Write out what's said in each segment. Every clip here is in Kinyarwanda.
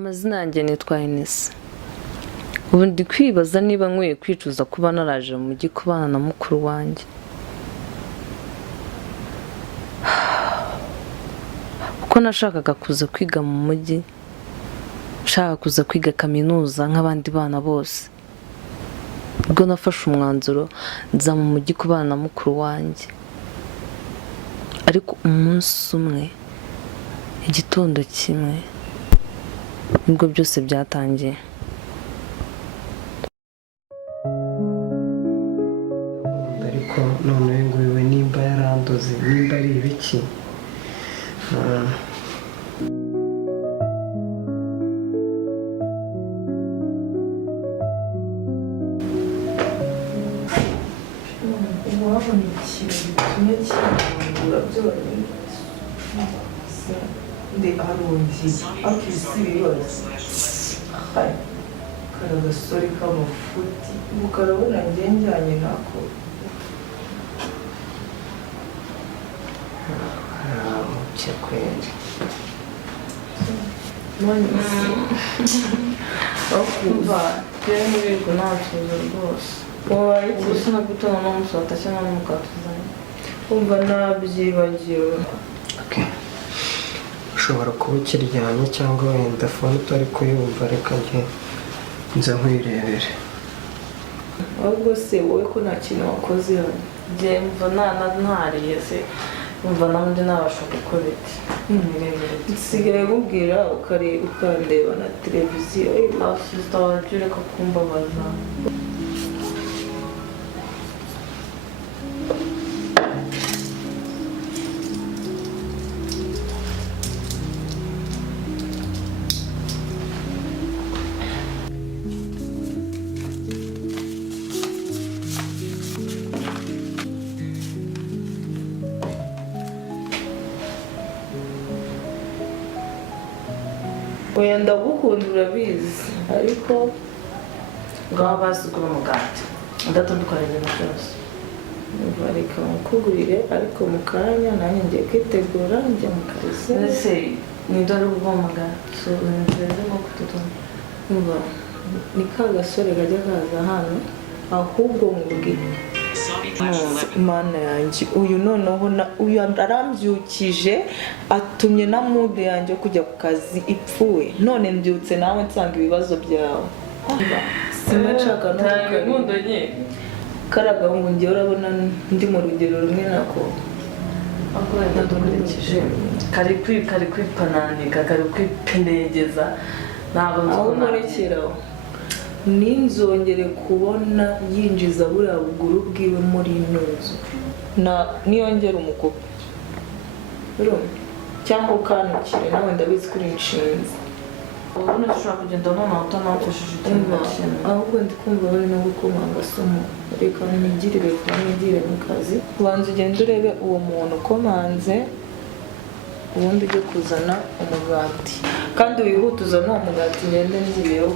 Amazina yanjye nitwa Inesi. Ubu ndi kwibaza niba nkwiye kwicuza kuba naraje mu mujyi kubana na mukuru wanjye. Kuko nashakaga kuza kwiga mu mujyi, nshaka kuza kwiga kaminuza nk'abandi bana bose. Ubwo nafashe umwanzuro nza mu mujyi kubana na mukuru wanjye. Ariko umunsi umwe, igitondo kimwe, nibwo byose byatangiye. Ariko none ngo iwe nimba yarandoze nimba ari ibiki wabona ikintu gitumye kirangura byonyine ndi arundi akisi ibibazo kara gasore k'amafuti ubu karabona njye njyanye nako cyakwere Bakumva rero n'ibirwa ntacuza rwose. Ubu sinagutana n'umusota cyangwa n'umukatuzanye. umva nabyibagiwe. ushobora kuba ukiryamye cyangwa wenda fone utari kuyumva, reka njye nza nkwirebere. ahubwo se wowe ko nta kintu wakoze hano? Njye mva ntariye se, mva nanjye nabasha gukora iki. nsigaye nkubwira ukandeba na televiziyo. Abasista wajya ureka kumbabaza. oya ndagukunda urabizi, ariko Ngaho basigura umugati. Udatandukanye ibintu byose. reka mukugurire, ariko mu kanya nanjye ngiye kwitegura njya mu kazi. Ese ni dore ubwo umugati. So nzeze nko kututuma. umva ni ka gasore kajya kaza hano, ahubwo mubwire mana yanjye uyu noneho uyu arambyukije, atumye na mude yanjye yo kujya ku kazi ipfuye. None mbyutse nawe nsanga ibibazo byawe. sinashaka no Urukundo karaga ngo ngiye urabona ndi mu rugero rumwe nako. Ako wenda dukurikije kari kwipanandika, kari kwipendegeza. Ntabwo nzorekeraho ninzongere kubona yinjiza buriya buguru bwiwe muri ino nzu, niyongera umukupe cyangwa ukanukire, nawe ndabizi kuri inshinzi. Ubona ushobora kugenda noneho utanakoresheje ikintu kimwe. ahubwo ndi kumva bari no gukomanga somo. reka nigirire kuba nigire mu kazi. ubanza ugenda urebe uwo muntu ukomanze, ubundi ujye kuzana umugati, kandi wihute uzane uwo mugati ngende ngiyeho.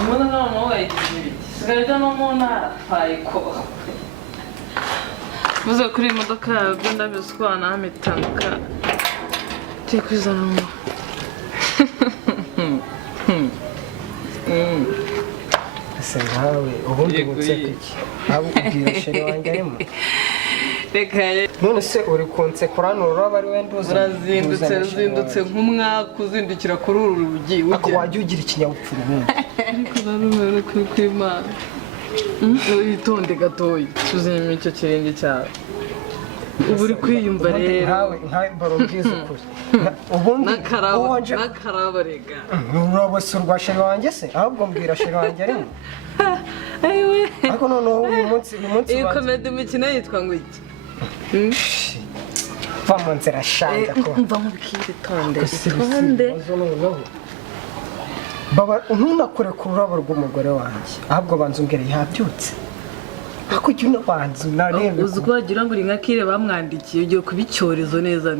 Umuntu noneho wayigize ibiki? Sigaye no mu ntara twayikoha. Muze kuri iyi modoka yawe byo ndabizi ko wanahamitanuka. Tugiye kwizana ngo ese nkawe ubundi gutseka iki? ntabwo ubwira sheri wanjye arimo. reka none se uri kunsekura n'ururabo ari we nduzi? urazindutse nk'umwaka uzindukira kuri uru rugi. ako wajya ugira ikinyabupfura ubundi. Ariko narumere kuri kw'Imana. Witonde gatoya, tuzime icyo kirenge cyawe. Ubu uri kwiyumva rero. nkawe mbara ubwiza ukuri. ubundi n'akaraba rega. ururabo si urwa sheri wanjye se? ahubwo mbwira sheri wanjye arimo. Ayiwe. ariko noneho uyu munsi iyi komedi imikino yitwa ngo iki? va mu nzira shanda ko mva nkubwire itonde. baba ntunakure ku rurabo rw'umugore wanjye, ahubwo banza umbwire yabyutse. ako jya unabanza unarebe. Uzi ko wagira ngo uri nka Kire bamwandikiye, ugiye kuba icyorezo neza.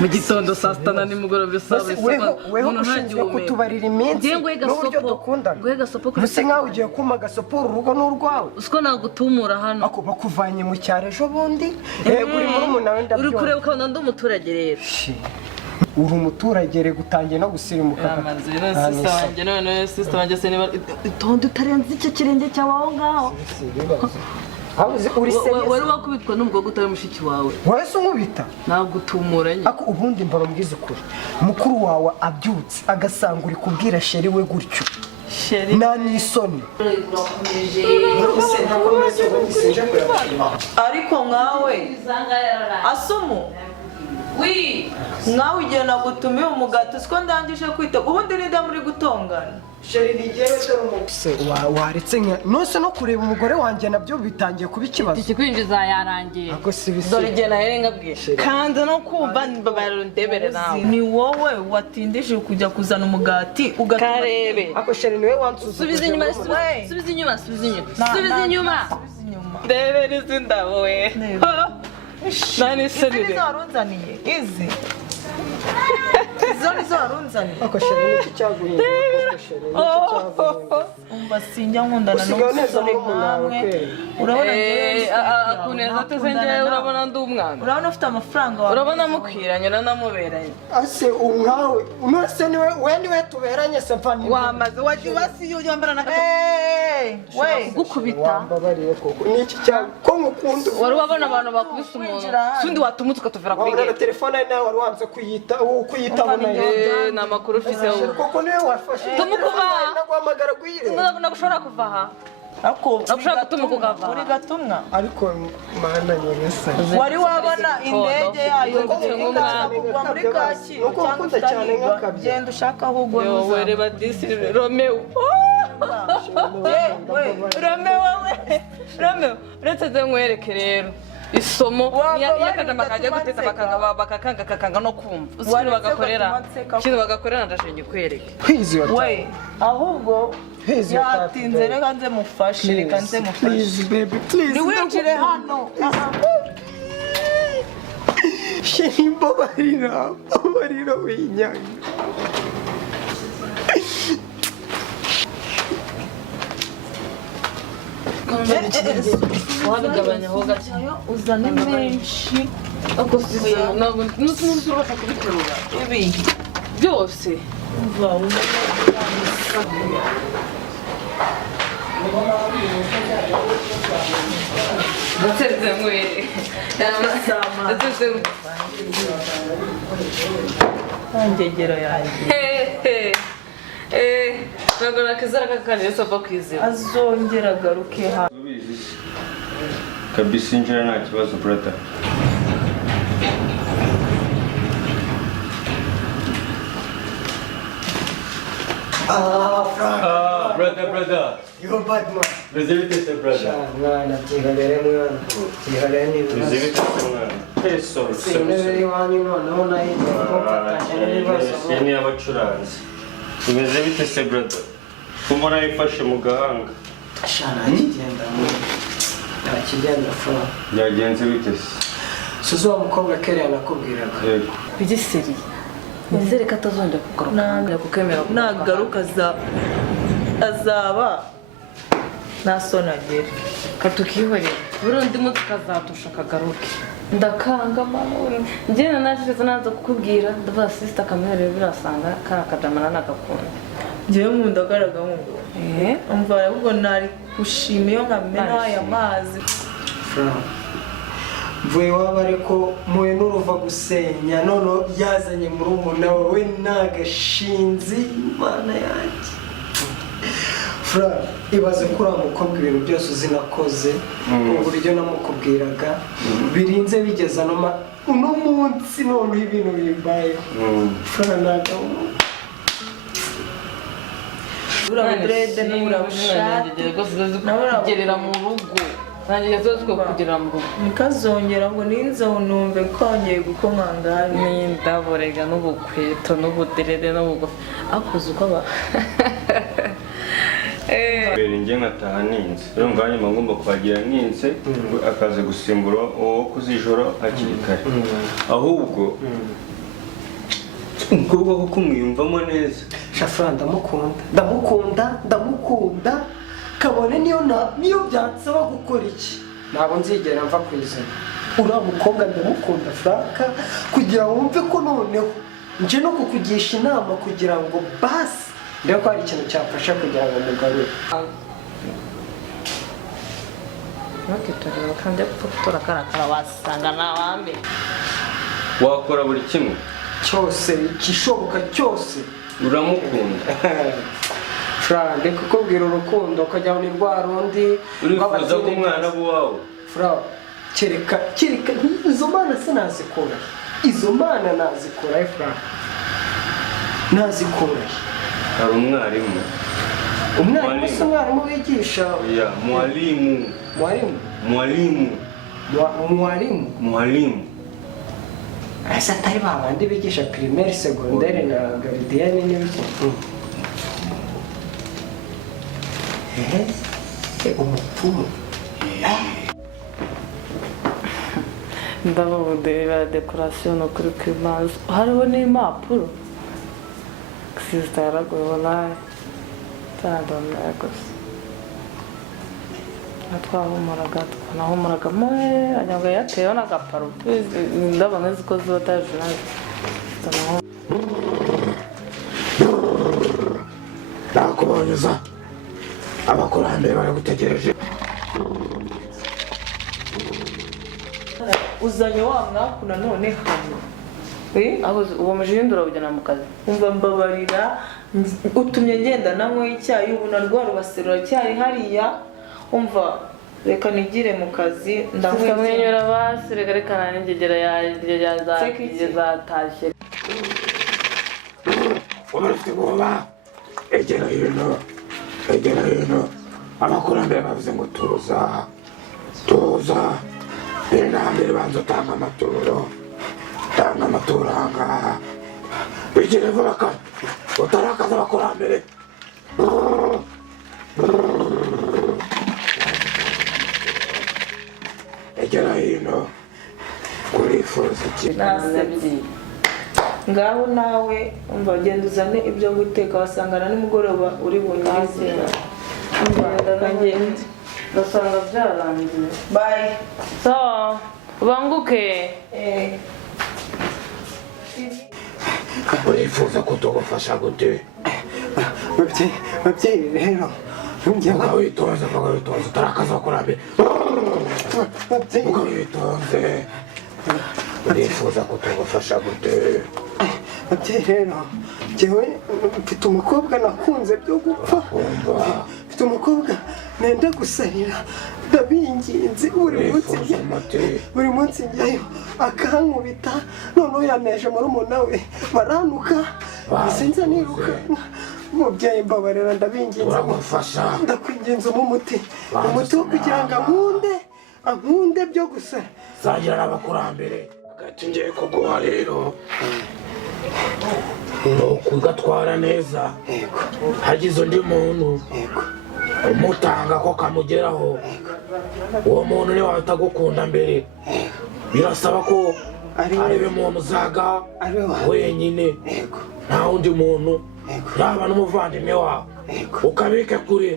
mu gitondo saa sita na nimugoroba saa weho ushinzwe kutubarira iminsi n'uburyo dukundana gusa nkaho ugiye kuma agasopora urugo n'urwawe usiko nagutumura hano ako bakuvanye mu cyaro ejo bundi uri muri umuntu nawe uri kureba ukabona ndi umuturage rero uri umuturage rero utangiye no gusirimuka amaze sisa wanjye none sisa wanjye se niba tonde utarenze icyo kirenge cyawe aho ngaho wari wakubitwa n'umukobwa utari mushiki wawe wese unkubita nagutumuranye ako ubundi mbara mbwize ukuri mukuru wawe abyutse agasanga uri kubwira sheri we gutyo sheri nta n'isoni ariko nkawe asumu nkawe igihe nagutumiye umugati siko ndangije kwita ubundi nida muri gutongana sheri nigere dore umuguse waretse nose no kureba umugore wanjye nabyo bitangiye kuba ikibazo ikikwinjiza yarangiye ako sibise dore igihe nahere ngabwiye kandi no kumva barundebere nawe ni wowe watindije kujya kuzana umugati karebe ako sheri niwe wansuza subiza inyuma subiza inyuma ndebere izi ndabo we nani serire izi warunzaniye izi izo nizo warunzaniye ako sheri niki cyaguhinda ako sheri niki cyaguhinda umva sinjya nkundana n'umusore nkamwe urabona akuneza ateze njyewe urabona ndi umwana urabona ufite amafaranga wawe urabona mukwiranye uranamuberanye ase umwawe nose niwe tuberanye se mfani wamaze wasiyo yambara na we gukubita wambabariye koko niki cyago ko ngukunda wari wabona abantu bakubise umuntu sundi watumutse ukatuvera kuri gate telefone nawe wari wanze kuyitabo nayo na makuru ufite koko niwe wafashe tumukuva naguhamagara guhire nagushobora kuva aha nagushobora gutuma ukava uri gatumwa ariko mana nyegesa wari wabona indege yayo kugwa muri Kacyiru cyangwa cyane nk'akabye genda ushaka aho ugwa wowe reba disi Romeo Romeo uretse nkwereke rero isomo yakajama kajya guteta bakakanga no kumva usiri bagakorera ndashinge kwereke we ahubwo yatinze reka nze mufashe reka nze mufashe niwinjire hano sheri mbabarira winyanya wabigabanyaho gake uzane menshi ako sisa ntabwo ntushobora kubiterura ibi byose ndetse nkwere ngegero yanjye ntabwo nakizara kakanire sova kwizera azongera agaruke hano kabisa injira nta kibazo brother brother you're bad man Rezivite se brother mwana tihalere mwana tihalere ni Rezivite se mwana peso sinere wanyu noneho nayije kokakashye nibazo ni abacuranzi tumeze bite se brother kumona yifashe mu gahanga ashana kigenda mu akigenda fura byagenze bite se suzo wa mukobwa kere anakubwiraga yego bigiseri nizere ko atazongera kugaruka kukemera nagaruka azaba nasonagera katukihorera burundi munsi kazatusha kagaruke ndakanga mama njye nashyize nanze kukubwira ndavuga sister kamere birasanga karakadamana nagakunda njyewe nkunda agaragamo umva ahubwo nari gushima iyo nkamena aya mazi mvuye waba ariko muwe n'uruva gusenya none yazanye muri umuna we nagashinzi mana yanjye fra ibaze kuri amukobwa ibintu byose uzinakoze uburyo namukubwiraga birinze bigeza uno munsi none ibintu bimbaye fra naga urabudrede n'urabushati kugerera mu rugo nanjye zozwe kugira ngo nikazongera ngo ninzaho numve kongeye gukomanga n'indaborega n'ubukweto n'ubuderede n'ubugufi akuze uko aba njye nkataha ninze rero nganye ngomba kuhagira ninze akaza gusimbura uwo kuzijoro hakiri kare ahubwo umukobwa kuko umwiyumvamo neza. Shafra ndamukunda kabone niyo byansaba gukora iki ntabwo nzigera mva kwizana uriya mukobwa ndamukunda Franka kugira ngo wumve ko noneho nje no kukugisha inama kugira ngo basi ndebe ko hari ikintu cyafasha kugira ngo mugarure. ntukitorere kandi gutora karakara wasanga n'abambi Wakora buri kimwe cyose ikishoboka cyose uramukunda. Fra ndeka kukubwira urukundo ukajya ni rwa rundi Urifuza ko umwana wawe Fra kereka izo mana sinazikora izo mana nazikora Fra nazikora hari umwarimu umwarimu wigisha ya mwalimu asa atari babandi bigisha primaire secondaire na gardienne n'ibiki umupfumu ndabudera decoration no kuri Christmas hariho n'impapuro sista yaragoye wallahi tandona gusa twahumuraga moe ajyaga yatewe n'agaparufe ndabona ziko zotaje nakubonyeza abakurambere baragutegereje. uzanye wa mwaku nanone hano uwo mujindura ujyana mu kazi umva mbabarira utumye ngenda nanywe icyayi ubu narwa rubaserura cyari hariya umva reka nigire mu kazi ndamwenyura basi reka nanjye zatashye Ubarufite ubwoba egera hino abakurambere bavuze ngo tuza mbere na mbere banza utanga amaturo ahangaha bigire vuba kandi utarakaza abakurambere. Egera hino kurifuza iki ngaho nawe umva genda uzane ibyo guteka wasangana nimugoroba uri bunyizera ndasanga byarangiye bye so banguke urifuza ko tugufasha gute? babyeyi rero ukawitonze utarakaza abakurambere ukawitonze urifuza ko tugufasha gute? babyeyi rero njyewe mfite umukobwa nakunze byo gupfa mfite umukobwa nenda gusarira ndabinginze buri munsi njyayo akankubita noneho yaneje murumuna we baranuka sinza niruka umubyeyi mbabarira ndabinginze ndakwinginze umuti wo kugira ngo ankunde byo gusa zagira n'abakurambere agati ngiye kuguha rero ni ukugatwara neza hagize undi muntu umutanga ko kamugeraho uwo muntu niwe atagukunda mbere birasaba ko ariwe muntu uzaga wenyine nta wundi muntu yaba n'umuvandimwe wawe ukabike kure.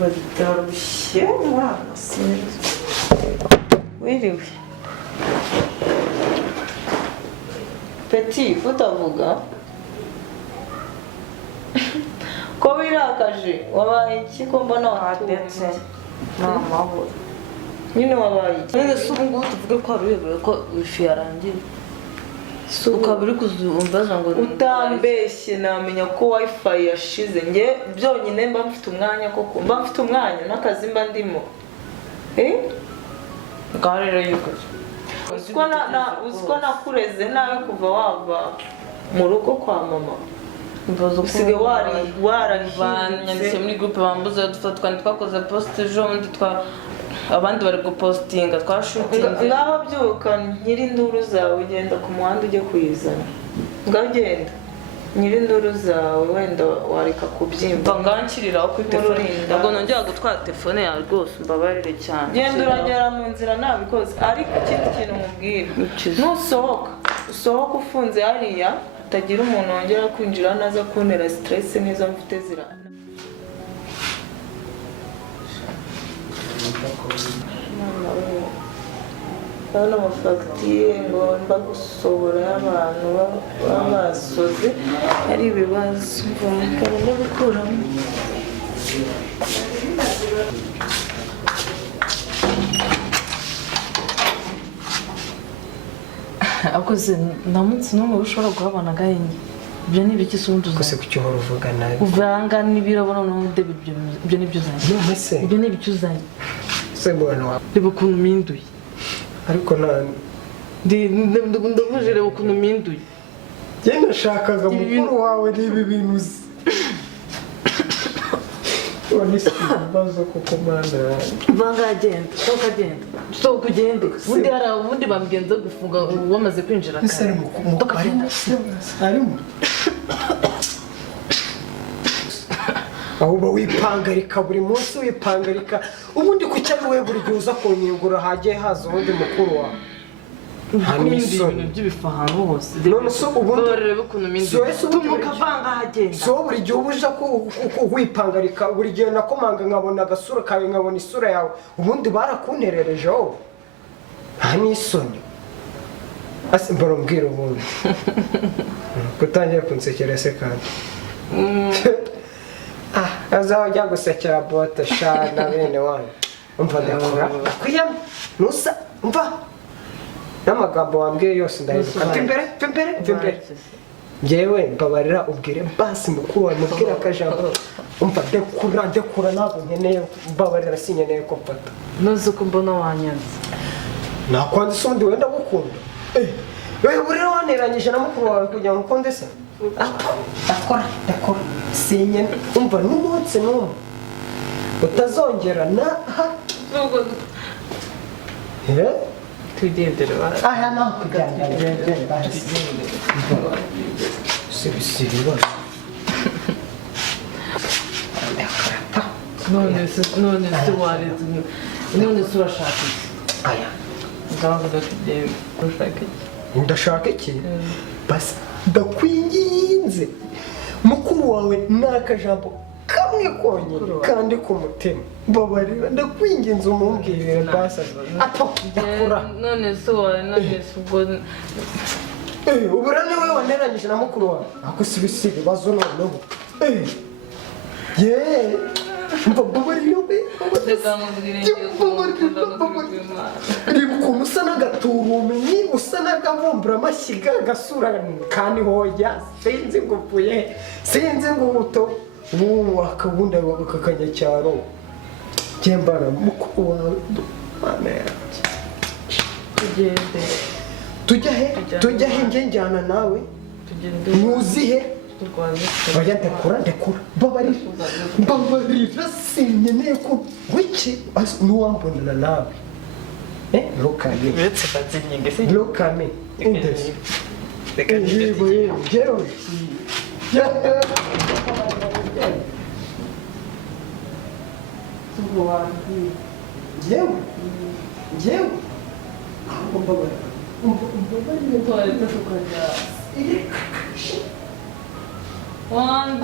badarushye mwana sinzi wiriwe Petit utavuga ko wirakaje wabaye iki ko mbona watetse n'amahoro nyine wabaye iki rero se ubu ngubu tuvuge ko haruyobewe ko wifi yarangiye ukaba uri kuzumbaza ngo utambeshye namenya ko wifi yashize nge byonyine mba mfite umwanya n'akazi mba ndimo ngaho rero yukoze uziko nakureze nawe kuva wava mu rugo kwa mama usige waranyanditse muri groupe bambuze twari twakoze post ejo abandi bari gupostinga twashutinze ngaho byuka nkiri induru zawe ugenda ku muhanda ujye kuyizana ngaho ugenda nyir'induru zawe wenda wareka kubyimba ngankiriraho kuri telefone ntabwo nongera gutwara telefone yawe rwose mbabarire cyane genda uragera mu nzira ntabikoze ariko ikindi kintu mubwira usohoka ufunze hariya utagira umuntu wongera kwinjira naza kuntera stress n'izo mfite zirana hano amafagitire ngo mba gusohora y'abantu baba basoze ari ibibazo mvana no gukuramo akoze nta munsi n'umwe ushobora guhabona agahenge ibyo ni ibiki se ubundi kose ku cyo uhora uvuga nabi uvanga n'ibirabona n'ubundi ibyo ni byo uzanye ibyo ni ibiki uzanye se mbona wawe reba ukuntu uminduye ariko ndavuje reba ukuntu uminduye njye nashakaga mukuru wawe niba ibintu uzi wanise ibibazo kuko mwana vanga agenda sohoka ugende ubundi bambwiye gufunga wamaze kwinjira kare arimo aho uba wipangarika buri munsi wipangarika ubundi kuki ari wowe buri gihe uza kunyungura hagiye haza ubundi mukuru wawe nta n'isoni by'ibifahantu hose none se ubundi reba ukuntu uminduye tumuka vanga agenda so buri gihe uba uja wipangarika buri gihe nakomanga nkabona agasura kawe nkabona isura yawe ubundi barakunterereje wowe nta n'isoni ase mbona umbwira ubundi gutangira kunsekera se kandi azajya gusekera bote shana bene wanyu umva ndakora kwiyama nusa umva n'amagambo wambwiye yose ndayibuka mve imbere njyewe mbabarira ubwire basi mukuru wawe mubwire akajambo umva ndekura ntabwo nkeneye mbabarira sinkeneye ko mfata nuzi ko mbona wanyanze nakwanze se undi wenda gukunda wewe burira waneranyije na mukuru wawe kugira ngo ukunde se ndakora sinyene umva n'umunsi n'umwe utazongera tugendere aya naho kuganira sibisibibazo none se wareze none se urashaka iki aya ndavuga tugende urashaka iki ndashaka iki basi ndakwinginze mukuru wawe n'akajambo kamwe konyine kandi ku mutima babarira ndakwinginze umumbwirire basi apo ndakura none se ubwo ubura niwe waneranyije na mukuru wawe ako sibisi ibibazo noneho yeee mbabarira reba ukuntu usa n'agaturumenyi usa n'agavumbura amashyiga agasura kandi hoya sinzi ngo upfuye sinzi ngo ubuto ubu akabundi akakanyacyaro gembana mukuru wawe mana yanjye tujya he njye njyana nawe ntuzihe oya ndekura mbabarira sinkeneye ko wiki n'uwambonana nawe ntukame ntukame indesi yewe One,